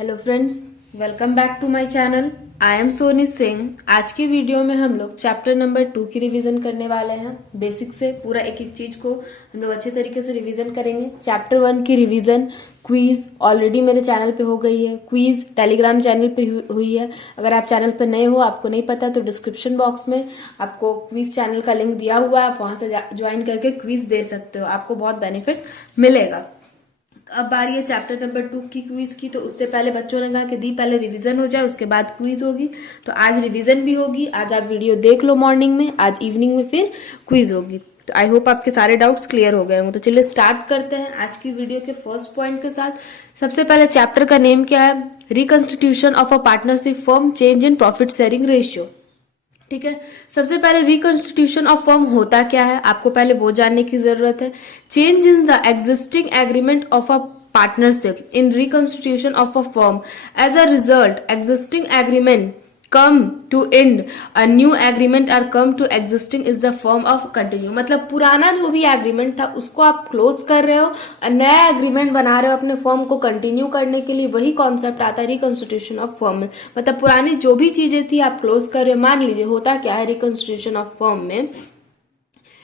Hello friends, welcome back to my channel. I am Soni Singh. आज की video में हम लोग चैप्टर नंबर 2 की रिवीजन करने वाले हैं। बेसिक से पूरा एक एक चीज को हम लोग अच्छे तरीके से रिवीजन करेंगे। चैप्टर 1 की रिवीजन क्विज ऑलरेडी मेरे चैनल पे हो गई है। क्विज टेलीग्राम चैनल पे हुई है। अगर आप चैनल पे नए हो, आपको नहीं पता, तो डिस्क्रिप्शन बॉक्स में आपको क्विज चैनल का लिंक दिया हुआ है। आप वहां से ज्वाइन करके क्विज दे सकते हो, आपको बहुत बेनिफिट मिलेगा। अब बारी है चैप्टर नंबर 2 की क्विज की। तो उससे पहले बच्चों ने कहा कि दी पहले रिवीजन हो जाए, उसके बाद क्विज होगी। तो आज रिवीजन भी होगी। आज आप वीडियो देख लो मॉर्निंग में, आज इवनिंग में फिर क्विज होगी। तो आई होप आपके सारे डाउट्स क्लियर हो गए होंगे। तो चलिए स्टार्ट करते हैं आज की वीडियो के फर्स्ट पॉइंट के साथ। सबसे पहले चैप्टर का नेम क्या है? Reconstitution of a partnership firm, change in profit sharing ratio. ठीक है, सबसे पहले रिकंस्टिट्यूशन ऑफ फर्म होता क्या है, आपको पहले वो जानने की जरूरत है। Change in the existing agreement of a partnership in reconstitution of a firm, as a result existing agreement come to end, a new agreement or come to existing is the form of continue। मतलब पुराना जो भी agreement था उसको आप close कर रहे हो और नया एग्रीमेंट बना रहे हो अपने फर्म को कंटिन्यू करने के लिए। वही कॉन्सेप्ट आता है रिकंस्टिट्यूशन ऑफ फर्म में। मतलब पुरानी जो भी चीजें थी आप क्लोज कर रहे हो। मान लीजिए होता क्या है रिकंस्टिट्यूशन ऑफ फर्म में,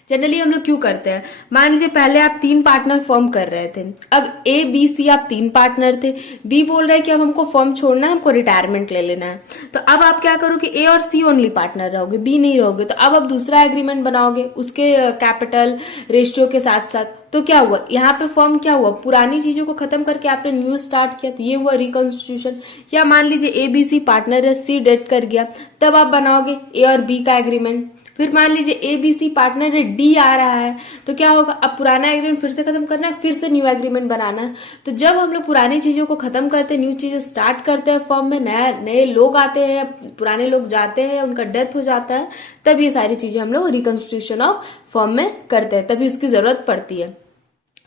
जनरली हम लोग क्यों करते हैं, मान लीजिए पहले आप 3 पार्टनर फॉर्म कर रहे थे। अब ए बी सी आप 3 पार्टनर थे। बी बोल रहे हैं कि अब हमको फॉर्म छोड़ना है, हमको रिटायरमेंट ले लेना है। तो अब आप क्या करोगे, ए और सी ओनली पार्टनर रहोगे, बी नहीं रहोगे। तो अब आप दूसरा एग्रीमेंट बनाओगे उसके कैपिटल रेशियो के साथ साथ। तो क्या हुआ यहाँ पे, फॉर्म क्या हुआ, पुरानी चीजों को खत्म करके आपने न्यू स्टार्ट किया, तो ये हुआ रिकंस्टिट्यूशन। या मान लीजिए ए बी सी पार्टनर है, सी डेथ कर गया, तब आप बनाओगे ए और बी का एग्रीमेंट। फिर मान लीजिए ए बी सी पार्टनर है, डी आ रहा है, तो क्या होगा, अब पुराना एग्रीमेंट फिर से खत्म करना है, फिर से न्यू एग्रीमेंट बनाना है। तो जब हम लोग पुरानी चीजों को खत्म करते हैं, न्यू चीजें स्टार्ट करते हैं फॉर्म में, नए लोग आते हैं, पुराने लोग जाते हैं, उनका डेथ हो जाता है, तब ये सारी चीजें हम लोग रिकंस्टिट्यूशन ऑफ फॉर्म में करते हैं, तभी उसकी जरूरत पड़ती है।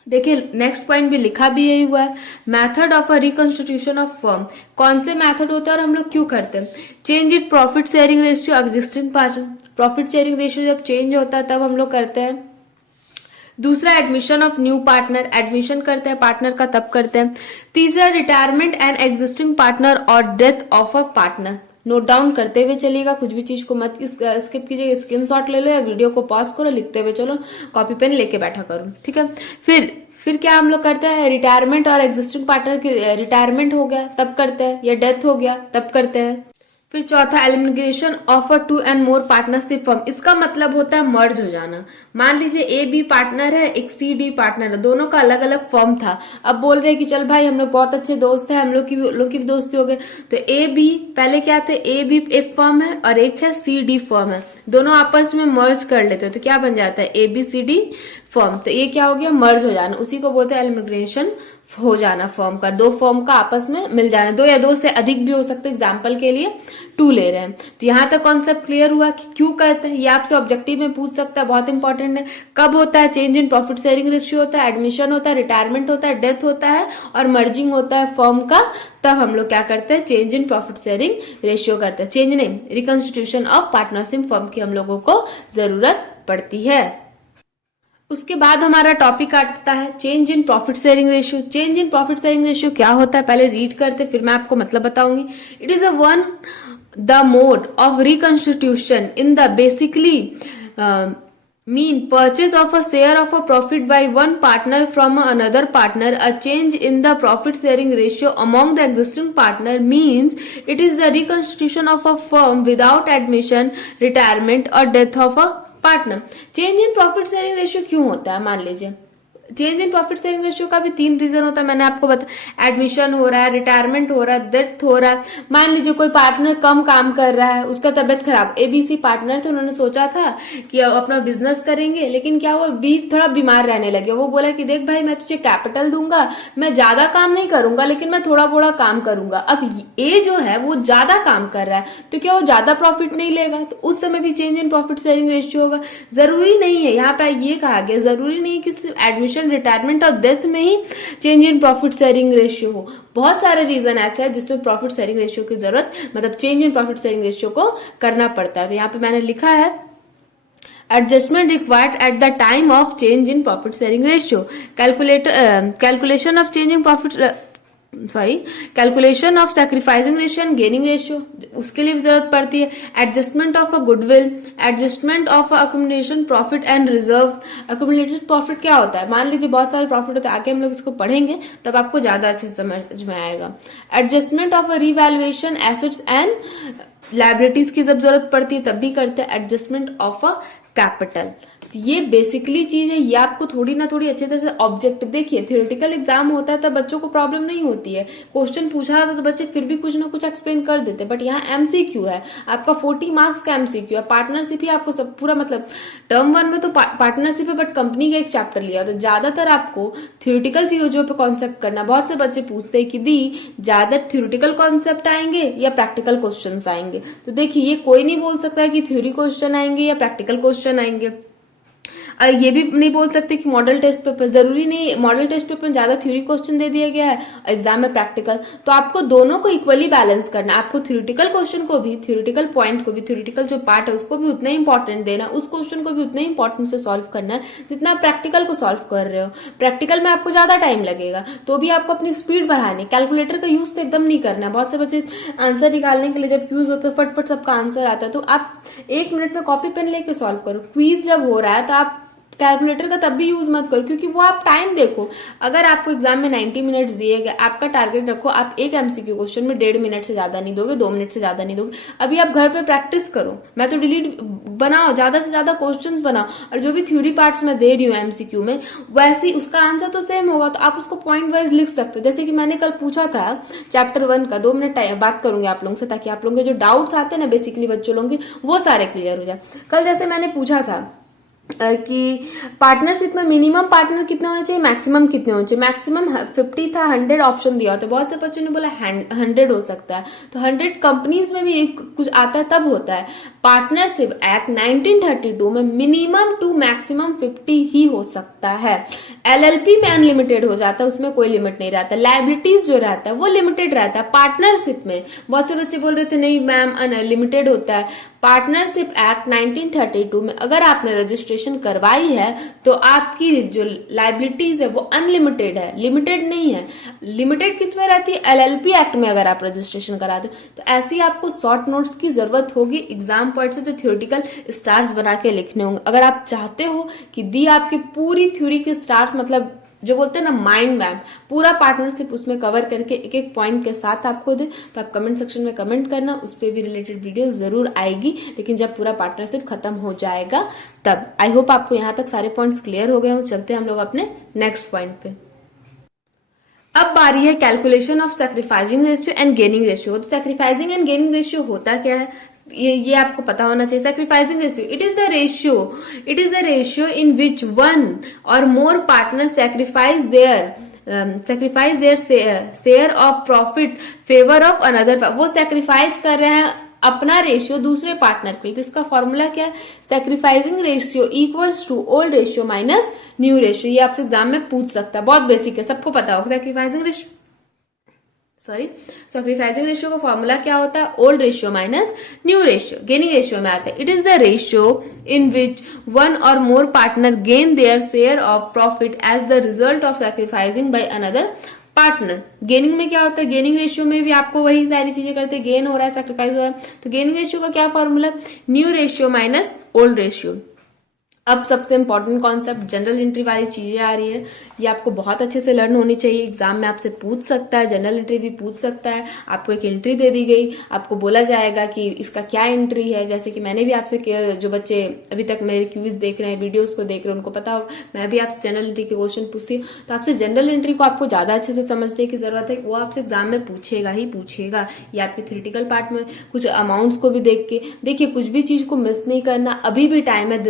देखिए नेक्स्ट पॉइंट भी लिखा भी यही हुआ है, method of a reconstitution of firm. कौन से मेथड होता है और हम लोग क्यों करते हैं? Change it profit sharing ratio existing partner. Profit sharing ratio जब चेंज होता है तब हम लोग करते हैं। दूसरा admission of new partner, admission करते हैं पार्टनर का तब करते हैं। तीसरा रिटायरमेंट एंड एग्जिस्टिंग पार्टनर और death of a partner. Note down करते हुए चलिएगा, कुछ भी चीज को मत स्किप कीजिए, स्क्रीनशॉट ले लो या वीडियो को पॉज करो, लिखते हुए चलो, कॉपी पेन लेके बैठा करो। ठीक है, फिर क्या हम लोग करते हैं, रिटायरमेंट और एग्जिस्टिंग पार्टनर की रिटायरमेंट हो गया तब करते हैं, या डेथ हो गया तब करते हैं। फिर चौथा elimination of a 2 and more partnership firm. इसका मतलब होता है मर्ज हो जाना। मान लीजिए ए बी पार्टनर है, एक सी डी पार्टनर है, दोनों का अलग अलग फर्म था। अब बोल रहे हैं कि चल भाई हम लोग बहुत अच्छे दोस्त हैं, हम लोग की भी दोस्ती हो गए। तो ए बी पहले क्या थे, ए बी एक फर्म है और एक है सी डी फर्म है, दोनों आपस में मर्ज कर लेते हो तो क्या बन जाता है, A B C D firm. तो ये क्या हो गया, मर्ज हो जाना, उसी को बोलते हैं एलिमिनेशन हो जाना फर्म का। 2 फर्म का आपस में मिल जाना, 2 या 2 से अधिक भी हो सकते हैं, एग्जाम्पल के लिए 2 ले रहे हैं। तो यहां तक कॉन्सेप्ट क्लियर हुआ कि क्यों कहते हैं। ये आपसे ऑब्जेक्टिव में पूछ सकता है, बहुत इंपॉर्टेंट है। कब होता है, change in profit sharing ratio होता है, एडमिशन होता है, रिटायरमेंट होता है, डेथ होता है और मर्जिंग होता है फर्म का, तब हम लोग क्या करते हैं, change in profit sharing ratio करते हैं। चेंज नहीं, रिकंस्टिट्यूशन ऑफ पार्टनरशिप फर्म की हम लोगों को जरूरत पड़ती है। उसके बाद हमारा टॉपिक आता है change in profit sharing ratio. Change in profit sharing ratio क्या होता है, पहले रीड करते फिर मैं आपको मतलब बताऊंगी। It is the mode of reconstitution in the basically mean purchase of a share of a profit by one partner from another partner. A change in the profit sharing ratio among the existing partner means it is the reconstitution of a firm without admission, retirement or death of a partner. Change in profit sharing ratio क्यों होता है, मान लीजिए change in profit sharing ratio का भी 3 reason होता है। मैंने आपको बताया, एडमिशन हो रहा है, रिटायरमेंट हो रहा है, डेथ हो रहा है। मान लीजिए कोई पार्टनर कम काम कर रहा है, उसका तबियत खराब, एबीसी पार्टनर थे, उन्होंने सोचा था कि अपना बिजनेस करेंगे, लेकिन क्या हुआ, बी थोड़ा बीमार रहने लगे। वो बोला कि देख भाई मैं तुझे कैपिटल दूंगा, मैं ज्यादा काम नहीं करूंगा लेकिन मैं थोड़ा थोड़ा काम करूंगा। अब ए जो है वो ज्यादा काम कर रहा है, तो क्या वो ज्यादा प्रॉफिट नहीं लेगा, तो उस समय भी change in profit sharing ratio होगा। जरूरी नहीं है, यहाँ पे ये कहा गया जरूरी नहीं कि सिर्फ एडमिशन, रिटायरमेंट और डेथ में ही change in profit sharing ratio हो। बहुत सारे रीजन ऐसे हैं जिसमें प्रॉफिट शेयरिंग रेशियो की जरूरत, मतलब change in profit sharing ratio को करना पड़ता है। तो यहाँ पे मैंने लिखा है adjustment required at the time of change in profit sharing ratio, calculation of change in profit calculation of sacrificing ratio and gaining ratio, उसके लिए भी जरूरत पड़ती है। Adjustment of a goodwill, adjustment of accumulation profit and reserve. Accumulated profit क्या होता है, मान लीजिए बहुत सारे प्रॉफिट होता है, आगे हम लोग इसको पढ़ेंगे तब आपको ज्यादा अच्छे से समझ में आएगा। Adjustment of a revaluation assets and liabilities की जब जरूरत पड़ती है तब भी करते हैं। एडजस्टमेंट ऑफ अ कैपिटल, ये बेसिकली चीज है, ये आपको थोड़ी ना थोड़ी अच्छी तरह से ऑब्जेक्ट, देखिए थियोरेटिकल एग्जाम होता है तब बच्चों को प्रॉब्लम नहीं होती है, क्वेश्चन पूछा जाता तो बच्चे फिर भी कुछ ना कुछ एक्सप्लेन कर देते, बट यहाँ एमसीक्यू है, आपका 40 मार्क्स का एमसीक्यू है। पार्टनरशिप ही आपको सब पूरा, मतलब टर्म 1 में तो पार्टनरशिप है बट कंपनी का एक चैप्टर लिया, तो ज्यादातर आपको थ्योरेटिकल चीजों पे कॉन्सेप्ट करना। बहुत से बच्चे पूछते हैं कि दी ज्यादा थ्योरेटिकल कॉन्सेप्ट आएंगे या प्रैक्टिकल क्वेश्चन आएंगे, तो देखिए ये कोई नहीं बोल सकता है कि थ्योरी क्वेश्चन आएंगे या प्रैक्टिकल क्वेश्चन आएंगे। ये भी नहीं बोल सकते कि मॉडल टेस्ट पेपर, जरूरी नहीं मॉडल टेस्ट पेपर में ज्यादा थ्योरी क्वेश्चन दे दिया गया है, एग्जाम में प्रैक्टिकल, तो आपको दोनों को इक्वली बैलेंस करना। आपको थ्योरेटिकल क्वेश्चन को भी, थ्योरेटिकल पॉइंट को भी, थ्योरेटिकल जो पार्ट है उसको भी उतना ही इंपॉर्टेंट देना, उस क्वेश्चन को भी उतना ही इंपॉर्टेंट से सॉल्व करना है जितना आप प्रैक्टिकल को सॉल्व कर रहे हो। प्रैक्टिकल में आपको ज्यादा टाइम लगेगा तो भी आपको अपनी स्पीड बढ़ानी, कैलकुलेटर का यूज तो एकदम नहीं करना। बहुत से बच्चे आंसर निकालने के लिए जब यूज होता है फटफट सबका आंसर आता है, तो आप 1 मिनट में कॉपी पेन लेके सॉल्व करो। क्विज जब हो रहा है तो आप कैलकुलेटर का तब भी यूज मत करो, क्योंकि वो आप टाइम देखो। अगर आपको एग्जाम में 90 मिनट्स दिए गए, आपका टारगेट रखो आप एक एमसीक्यू क्वेश्चन में 1.5 मिनट से ज्यादा नहीं दोगे, 2 मिनट से ज्यादा नहीं दोगे। अभी आप घर पे प्रैक्टिस करो, मैं तो डिलीट बनाओ, ज्यादा से ज्यादा क्वेश्चंस बनाओ, और जो भी थ्योरी पार्ट्स मैं दे रही हूँ एमसीक्यू में वैसे ही उसका आंसर तो सेम होगा, तो आप उसको पॉइंट वाइज लिख सकते हो। जैसे कि मैंने कल पूछा था चैप्टर 1 का, 2 मिनट बात करूंगी आप लोगों से ताकि आप लोगों के जो डाउट्स आते हैं ना बेसिकली बच्चों लोगों के, वो सारे क्लियर हो जाए। कल जैसे मैंने पूछा था कि पार्टनरशिप में मिनिमम पार्टनर कितने होने चाहिए, मैक्सिमम कितने होने चाहिए। मैक्सिमम 50 था, 100 ऑप्शन दिया होता है, बहुत से बच्चों ने बोला 100 हो सकता है, तो 100 कंपनीज में भी कुछ आता है तब होता है। पार्टनरशिप एक्ट 1932 में मिनिमम टू मैक्सिमम 50 ही हो सकता है। एलएलपी में अनलिमिटेड हो जाता है, उसमें कोई लिमिट नहीं रहता। लायबिलिटीज जो रहता है वो लिमिटेड रहता है। पार्टनरशिप में बहुत से बच्चे बोल रहे थे नहीं मैम अनलिमिटेड होता है। पार्टनरशिप एक्ट 1932 में अगर आपने रजिस्ट्रेशन करवाई है तो आपकी जो लायबिलिटीज है वो अनलिमिटेड है, लिमिटेड नहीं है। लिमिटेड किस में रहती है, एलएलपी एक्ट में अगर आप रजिस्ट्रेशन कराते हो। तो ऐसे ही आपको शॉर्ट नोट्स की जरूरत होगी एग्जाम पॉइंट से, तो थ्योरेटिकल स्टार्स बना के लिखने होंगे। अगर आप चाहते हो कि दी आपकी पूरी थ्योरी के स्टार्स, मतलब जो बोलते हैं ना माइंड मैप, पूरा पार्टनरशिप उसमें कवर करके एक एक पॉइंट के साथ आपको दे, तो आप कमेंट सेक्शन में कमेंट करना, उस पर भी रिलेटेड वीडियो जरूर आएगी, लेकिन जब पूरा पार्टनरशिप खत्म हो जाएगा तब। आई होप आपको यहाँ तक सारे पॉइंट्स क्लियर हो गए हो। चलते हैं हम लोग अपने नेक्स्ट पॉइंट पे। अब बारी है calculation of sacrificing ratio and gaining ratio. तो सैक्रिफाइसिंग एंड गेनिंग रेशियो होता क्या है, ये आपको पता होना चाहिए। Sacrificing ratio, it is the ratio in which one or more partner sacrifice their share of profit favour of another. वो सैक्रिफाइस कर रहे हैं अपना रेशियो दूसरे पार्टनर के लिए। तो इसका फॉर्मूला क्या है, sacrificing ratio equals to old ratio minus new ratio. ये आपसे एग्जाम में पूछ सकता है, बहुत बेसिक है, सबको पता होगा। सैक्रिफाइसिंग रेशियो का फॉर्मूला क्या होता है, old ratio minus new ratio. Gaining ratio में आता है, it is the ratio in which one or more partner gain their share of profit as the result of sacrificing by another partner. Gaining में क्या होता है, gaining ratio में भी आपको वही सारी चीजें करते हैं, गेन हो रहा है, सैक्रिफाइस हो रहा है। तो गेनिंग रेशियो का क्या formula, new ratio minus old ratio. अब सबसे इंपॉर्टेंट कॉन्सेप्ट जनरल एंट्री वाली चीजें आ रही है, ये आपको बहुत अच्छे से लर्न होनी चाहिए। एग्जाम में आपसे पूछ सकता है, जनरल एंट्री भी पूछ सकता है। आपको एक एंट्री दे दी गई, आपको बोला जाएगा कि इसका क्या एंट्री है। जैसे कि मैंने भी आपसे, जो बच्चे अभी तक मेरे क्यूज देख रहे हैं, वीडियोस को देख रहे हैं, उनको पता हो मैं भी आपसे जनरल एंट्री के क्वेश्चन पूछती हूँ। तो आपसे जनरल एंट्री को आपको ज्यादा अच्छे से समझने की जरूरत है, वो आपसे एग्जाम में पूछेगा ही पूछेगा। ये आपके थ्योरेटिकल पार्ट में कुछ अमाउंट्स को भी देख के देखिए, कुछ भी चीज को मिस नहीं करना। अभी भी टाइम है, 1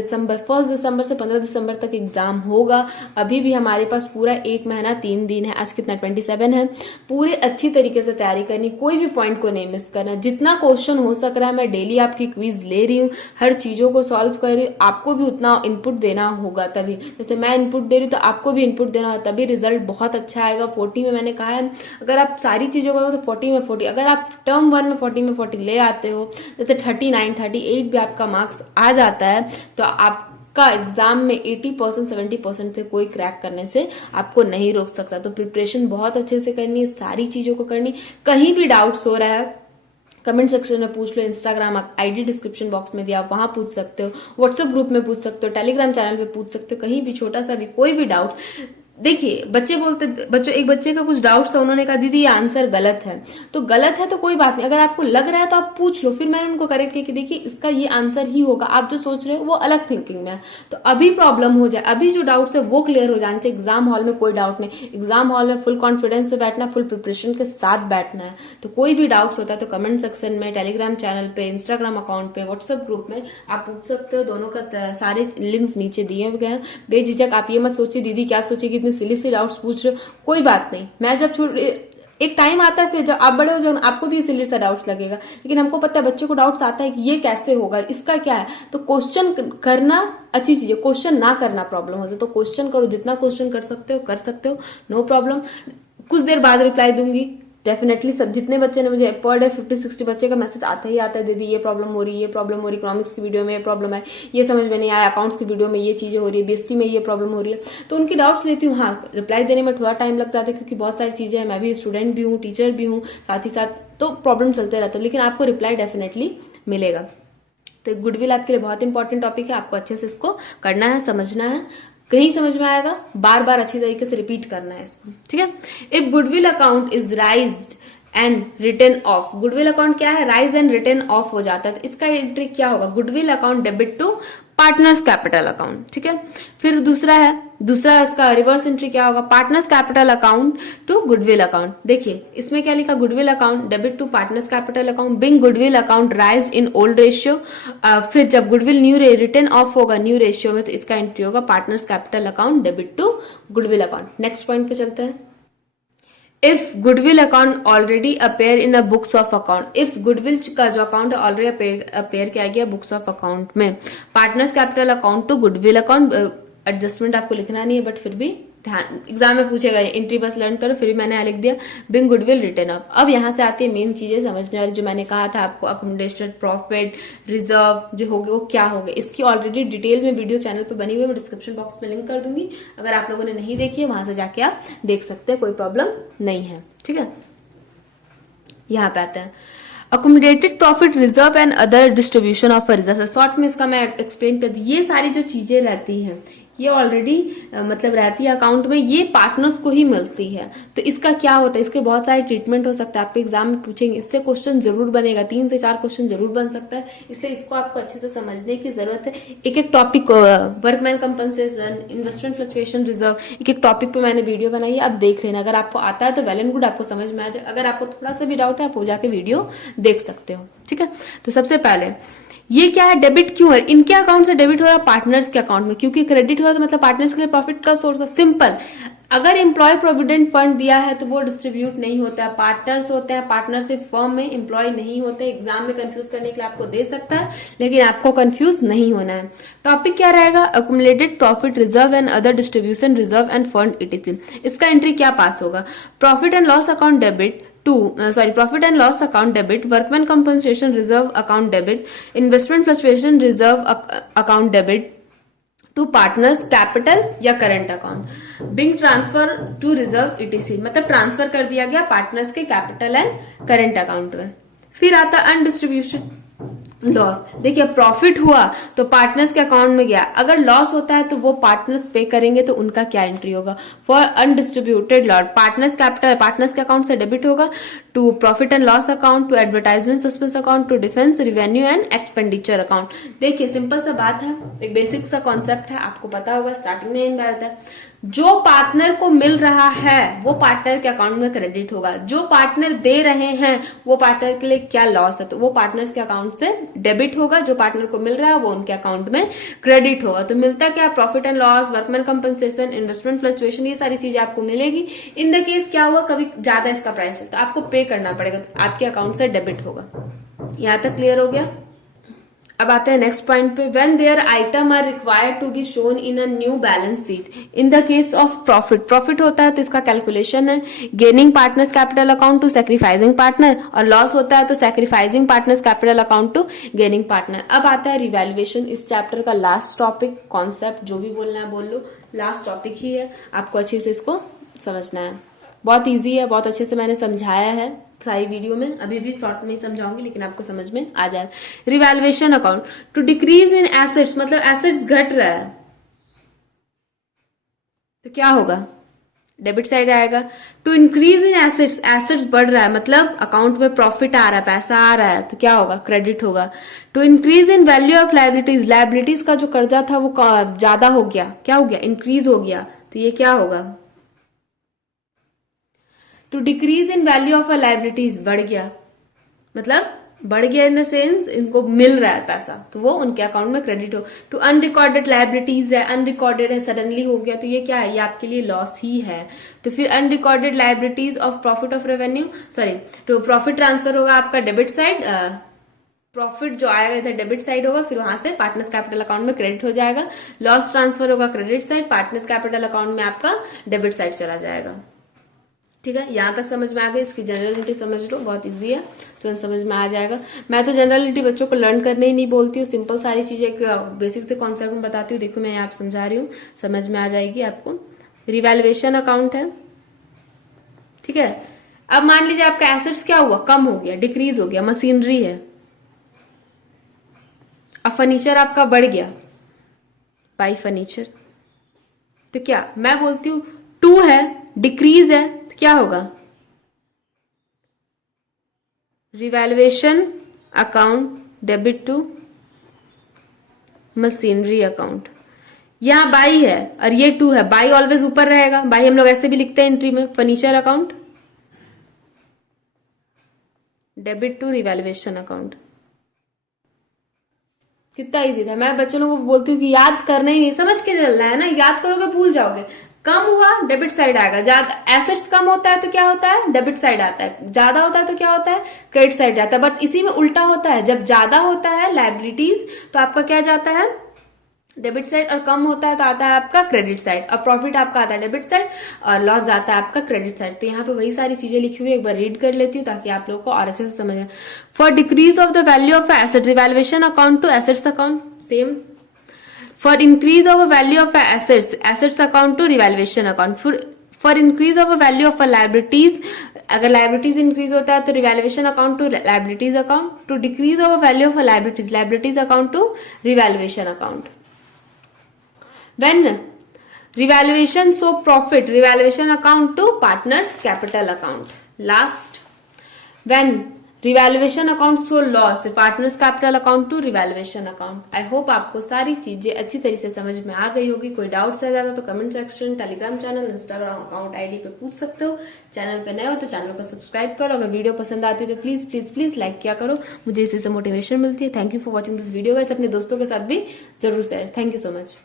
दिसंबर से 15 दिसंबर तक एग्जाम होगा। अभी भी हमारे पास पूरा 1 महीना 3 दिन है। आज कितना 27 है। पूरे अच्छी तरीके से तैयारी करनी, कोई भी पॉइंट को नहीं मिस करना। जितना क्वेश्चन हो सक रहा है, मैं डेली आपकी क्विज ले रही हूँ, हर चीजों को सॉल्व कर रही हूँ। आपको भी उतना इनपुट देना होगा, तभी जैसे मैं इनपुट दे रही हूँ तो आपको भी इनपुट देना होगा, तभी रिजल्ट बहुत अच्छा आएगा। 40 में मैंने कहा है, अगर आप सारी चीजों को तो 40 में 40, अगर आप टर्म 1 में 40 में 40 ले आते हो, जैसे 39 38 भी आपका मार्क्स आ जाता है, तो आप आपका एग्जाम में 80% 70% से कोई क्रैक करने से आपको नहीं रोक सकता। तो प्रिपरेशन बहुत अच्छे से करनी है, सारी चीजों को करनी। कहीं भी डाउट्स हो रहा है कमेंट सेक्शन में पूछ लो, इंस्टाग्राम आईडी डिस्क्रिप्शन बॉक्स में दिया, वहां पूछ सकते हो, व्हाट्सएप ग्रुप में पूछ सकते हो, टेलीग्राम चैनल पे पूछ सकते हो, कहीं भी छोटा सा भी कोई भी डाउट। देखिए बच्चे बोलते, एक बच्चे का कुछ डाउट्स था, उन्होंने कहा दीदी ये आंसर गलत है, तो गलत है तो कोई बात नहीं, अगर आपको लग रहा है तो आप पूछ लो। फिर मैंने उनको करेक्ट किया कि देखिए इसका ये आंसर ही होगा, आप जो सोच रहे हो वो अलग थिंकिंग में है, तो अभी प्रॉब्लम हो जाए, अभी जो डाउट्स है वो क्लियर हो जाने चाहिए। एग्जाम हॉल में कोई डाउट नहीं, एग्जाम हॉल में फुल कॉन्फिडेंस से बैठना, फुल प्रिपरेशन के साथ बैठना है। तो कोई भी डाउट्स होता है तो कमेंट सेक्शन में, टेलीग्राम चैनल पे, इंस्टाग्राम अकाउंट पे, व्हाट्सएप ग्रुप में आप पूछ सकते हो। दोनों का सारे लिंक्स नीचे दिए गए हैं, बेझिझक। आप ये मत सोचिए दीदी क्या सोचेगी, इतनी सिली सी डाउट्स पूछ रहे हो, कोई बात नहीं। मैं जब एक टाइम आता है फिर जब आप बड़े हो जाओ आपको भी इसीलिए सा डाउट्स लगेगा, लेकिन हमको पता है बच्चे को डाउट्स आता है कि ये कैसे होगा, इसका क्या है। तो क्वेश्चन करना अच्छी चीज है, क्वेश्चन ना करना प्रॉब्लम होता है। तो क्वेश्चन करो, जितना क्वेश्चन कर सकते हो, नो प्रॉब्लम। कुछ देर बाद रिप्लाई दूंगी डेफिनेटली। सब जितने बच्चे ने मुझे पर डे 50-60 बच्चे का मैसेज आता ही आता है, दीदी ये प्रॉब्लम हो रही है, ये प्रॉब्लम हो रही है, इकोनॉमिक्स की वीडियो में ये प्रॉब्लम है, ये समझ में नहीं आया, अकाउंट्स की वीडियो में ये चीजें हो रही है, बीएसटी में ये प्रॉब्लम हो रही है। तो उनकी डाउट्स लेती हूँ। हाँ, रिप्लाई देने में थोड़ा टाइम लग जाता है क्योंकि बहुत सारी चीजें हैं, मैं भी स्टूडेंट भी हूँ, टीचर भी हूँ, साथ ही साथ तो प्रॉब्लम चलते रहता है, लेकिन आपको रिप्लाई डेफिनेटली मिलेगा। तो गुडविल आपके लिए बहुत इंपॉर्टेंट टॉपिक है, आपको अच्छे से इसको करना है, समझना है। कहीं समझ में आएगा, बार बार अच्छी तरीके से रिपीट करना है इसको, ठीक है। If goodwill account is राइज्ड and return of, goodwill account क्या है, राइज एंड रिटर्न ऑफ हो जाता है, तो इसका एंट्री क्या होगा, goodwill account debit to partners capital account, ठीक है। फिर दूसरा इसका रिवर्स एंट्री क्या होगा, partners capital account to goodwill account. देखिए इसमें क्या लिखा, goodwill account debit to partners capital account, being goodwill account rise in old ratio. फिर जब गुडविल न्यू रिटर्न ऑफ होगा न्यू रेशियो में, तो इसका एंट्री होगा partners capital account debit to goodwill account. Next point पे चलते हैं। If goodwill account already appear in a books of account, if goodwill का जो अकाउंट है ऑलरेडी अपेयर किया गया बुक्स ऑफ अकाउंट में, partners capital account to goodwill account, adjustment आपको लिखना नहीं है बट फिर भी ध्यान, एग्जाम में पूछेगा, एंट्री बस लर्न करो, फिर भी मैंने यहाँ लिख दिया बिंग गुडविल रिटर्न अप। अब यहाँ से आती है मेन चीजें समझने वाली, जो मैंने कहा था आपको, अकोमोडेशन, प्रॉफिट, रिजर्व जो हो गए वो क्या हो गए, इसकी ऑलरेडी डिटेल में वीडियो चैनल पे बनी हुई है, मैं डिस्क्रिप्शन बॉक्स में लिंक कर दूंगी, अगर आप लोगों ने नहीं देखी है वहां से जाके आप देख सकते हैं, कोई प्रॉब्लम नहीं है, ठीक है। यहाँ पे आते हैं accommodated profit, reserve and other distribution of reserve. Short में इसका मैं एक्सप्लेन कर दी, ये सारी जो चीजें रहती हैं ये ऑलरेडी मतलब रहती है अकाउंट में, ये पार्टनर्स को ही मिलती है। तो इसका क्या होता है, इसके बहुत सारे ट्रीटमेंट हो सकता है, आपके एग्जाम में पूछेंगे, इससे क्वेश्चन जरूर बनेगा, 3 से 4 क्वेश्चन जरूर बन सकता है, इसलिए इसको आपको अच्छे से समझने की जरूरत है। एक एक topic, workman compensation, investment fluctuation reserve, एक एक टॉपिक पे मैंने वीडियो बनाई है, आप देख लेना। अगर आपको आता है तो वेल एंड गुड, आपको समझ में आ जाए, अगर आपको थोड़ा सा भी डाउट है आप हो जाके वीडियो देख सकते हो, ठीक है। तो सबसे पहले ये क्या है, डेबिट क्यों है, इनके अकाउंट से डेबिट हो रहा है पार्टनर्स के अकाउंट में, क्योंकि क्रेडिट हो रहा है तो मतलब पार्टनर्स के लिए प्रॉफिट का सोर्स है। सिंपल, अगर एम्प्लॉय प्रोविडेंट फंड दिया है तो वो डिस्ट्रीब्यूट नहीं होता है, पार्टनर्स होते हैं, पार्टनरशिप फर्म में एम्प्लॉय नहीं होते। एग्जाम में कंफ्यूज करने के लिए आपको दे सकता है, लेकिन आपको कंफ्यूज नहीं होना है। टॉपिक क्या रहेगा, accumulated profit, reserve and other distribution, reserve and fund ETC. इसका एंट्री क्या पास होगा, profit and loss account debit profit and loss account debit, workman compensation reserve account debit, investment fluctuation reserve account debit to partners capital या current account, being transfer to reserve ETC, मतलब transfer कर दिया गया partners के capital and current account में। फिर आता अनडिस्ट्रीब्यूशन loss, देखिए प्रॉफिट हुआ तो पार्टनर्स के अकाउंट में गया, अगर लॉस होता है तो वो पार्टनर्स पे करेंगे, तो उनका क्या एंट्री होगा, for undistributed loss, partners capital partners के अकाउंट से डेबिट होगा to profit and loss account, to advertisement suspense account, to defence revenue and expenditure account. देखिए सिंपल सा बात है, एक बेसिक सा कॉन्सेप्ट है, आपको पता होगा, स्टार्टिंग में इन बात है, जो पार्टनर को मिल रहा है वो पार्टनर के अकाउंट में क्रेडिट होगा, जो पार्टनर दे रहे हैं वो पार्टनर के लिए क्या लॉस है, तो वो पार्टनर्स के अकाउंट से डेबिट होगा, जो पार्टनर को मिल रहा है वो उनके अकाउंट में क्रेडिट होगा। तो मिलता क्या, profit and loss, workman compensation, investment fluctuation, ये सारी चीजें आपको मिलेगी। इन द केस क्या हुआ, कभी ज्यादा इसका प्राइस तो आपको पे करना पड़ेगा, तो आपके अकाउंट से डेबिट होगा। यहां तक क्लियर हो गया। अब आते हैं नेक्स्ट पॉइंट पे, when there item are required to be shown in a new balance sheet in the case of profit. Profit होता है तो इसका कैलकुलेशन है gaining partners capital account to sacrificing partner, और लॉस होता है तो sacrificing partners capital account to gaining partner. अब आता है रिवैल्यूएशन, इस चैप्टर का लास्ट टॉपिक, कॉन्सेप्ट जो भी बोलना है बोल लो, लास्ट टॉपिक ही है, आपको अच्छे से इसको समझना है। बहुत इजी है, बहुत अच्छे से मैंने समझाया है सारी वीडियो में, अभी भी शॉर्ट में ही समझाऊंगी लेकिन आपको समझ में आ जाए। Revaluation account, to decrease in assets, मतलब एसेट्स घट रहा है तो क्या होगा, डेबिट साइड आएगा। To increase in assets, assets बढ़ रहा है मतलब अकाउंट में प्रॉफिट आ रहा है, पैसा आ रहा है तो क्या होगा, क्रेडिट होगा। To increase in value of liabilities, liabilities का जो कर्जा था वो ज्यादा हो गया, क्या हो गया, इंक्रीज हो गया, तो ये क्या होगा। To decrease in value of a liabilities, बढ़ गया, मतलब बढ़ गया इन द सेंस इनको मिल रहा है पैसा तो वो उनके अकाउंट में क्रेडिट हो। टू अनरिकॉर्डेड लायबिलिटीज है, अनरिकॉर्डेड है, सडनली हो गया तो ये क्या है, ये आपके लिए लॉस ही है। तो फिर unrecorded liabilities of profit of revenue, sorry तो प्रॉफिट ट्रांसफर होगा आपका डेबिट साइड, प्रॉफिट जो आएगा इधर डेबिट साइड होगा, फिर वहां से पार्टनर्स कैपिटल अकाउंट में क्रेडिट हो जाएगा। लॉस ट्रांसफर होगा credit side, partners capital account में आपका डेबिट साइड चला जाएगा। ठीक है, यहां तक समझ में आ गई, इसकी जनरलिटी समझ लो, बहुत इजी है, तुरंत समझ में आ जाएगा। मैं तो जनरलिटी बच्चों को लर्न करने ही नहीं बोलती हूँ, सिंपल सारी चीजें बेसिक से कॉन्सेप्ट में बताती हूँ। देखो मैं यहाँ समझा रही हूँ, समझ में आ जाएगी आपको। रिवैल्यूएशन अकाउंट है, ठीक है। अब मान लीजिए आपका एसेट्स क्या हुआ, कम हो गया, डिक्रीज हो गया, मशीनरी है। अब फर्नीचर आपका बढ़ गया, बाई फर्नीचर, तो क्या मैं बोलती हूँ 2 है, डिक्रीज है, क्या होगा, revaluation account debit to machinery account. यहां बाई है और ये 2 है, बाई ऑलवेज ऊपर रहेगा, बाई हम लोग ऐसे भी लिखते हैं एंट्री में, furniture account debit to revaluation account. कितना इजी था, मैं बच्चों को बोलती हूँ कि याद करना ही नहीं, समझ के चलना है ना, याद करोगे भूल जाओगे। कम हुआ डेबिट साइड आएगा, ज्यादा एसेट्स कम होता है तो क्या होता है, डेबिट साइड आता है, ज्यादा होता है तो क्या होता है, क्रेडिट साइड जाता है। बट इसी में उल्टा होता है, जब ज्यादा होता है लायबिलिटीज तो आपका क्या जाता है, डेबिट साइड, और कम होता है तो आता है आपका क्रेडिट साइड, और प्रॉफिट आपका आता है डेबिट साइड और लॉस जाता है आपका क्रेडिट साइड। तो यहाँ पे वही सारी चीजें लिखी हुई, एक बार रीड कर लेती हूँ ताकि आप लोगों को और अच्छे से समझ आए। For decrease of the value of asset, revaluation account to assets account, same. For increase of a value of assets, assets account to revaluation account. For increase of a value of a liabilities, अगर liabilities increase होता है तो revaluation account to liabilities account. To decrease of a value of a liabilities, liabilities account to revaluation account. When revaluation show profit, revaluation account to partners capital account. Last, when revaluation account shows loss, partners capital account to revaluation account. I hope आपको सारी चीजें अच्छी तरीके से समझ में आ गई होगी। कोई डाउट्स है ज्यादा तो comment section, Telegram channel, Instagram account ID पे पूछ सकते हो। चैनल पे नए हो तो चैनल को सब्सक्राइब करो, अगर वीडियो पसंद आती है तो प्लीज प्लीज प्लीज लाइक किया करो, मुझे इससे मोटिवेशन मिलती है। Thank you for watching this video guys, अपने दोस्तों के साथ भी जरूर share. Thank you so much.